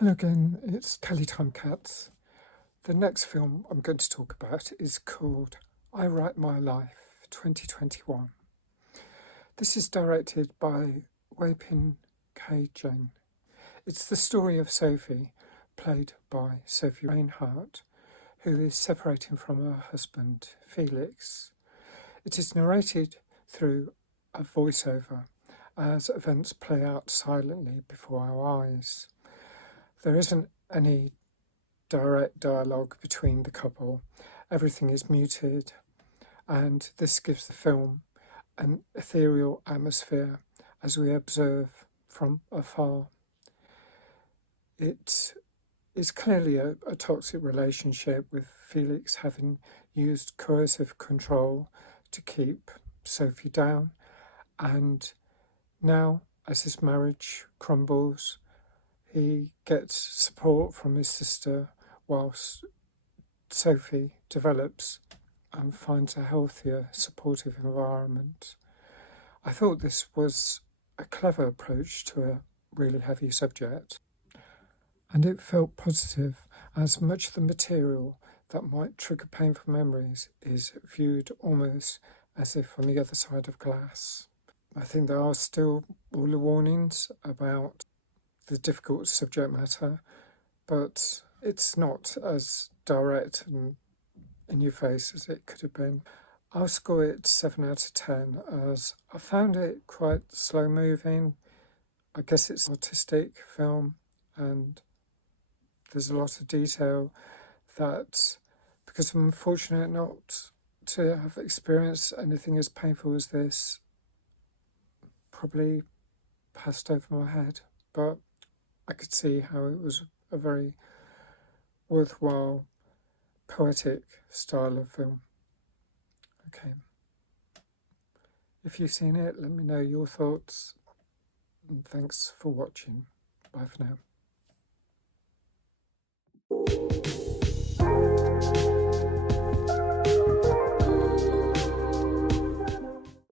Hello again, it's Tellytime Cats. The next film I'm going to talk about is called I Write My Life 2021. This is directed by Wei-Ping K. Jain. It's the story of Sophie, played by Sophie Reinhardt, who is separating from her husband, Felix. It is narrated through a voiceover as events play out silently before our eyes. There isn't any direct dialogue between the couple. Everything is muted, and this gives the film an ethereal atmosphere as we observe from afar. It is clearly a toxic relationship, with Felix having used coercive control to keep Sophie down, and now as his marriage crumbles, he gets support from his sister whilst Sophie develops and finds a healthier, supportive environment. I thought this was a clever approach to a really heavy subject, and it felt positive, as much of the material that might trigger painful memories is viewed almost as if on the other side of glass. I think there are still all the warnings about the difficult subject matter, but it's not as direct and in your face as it could have been. I'll score it 7 out of 10, as I found it quite slow moving. I guess it's an artistic film, and there's a lot of detail that, because I'm fortunate not to have experienced anything as painful as this, probably passed over my head. But I could see how it was a very worthwhile, poetic style of film. Okay. If you've seen it, let me know your thoughts. And thanks for watching. Bye for now.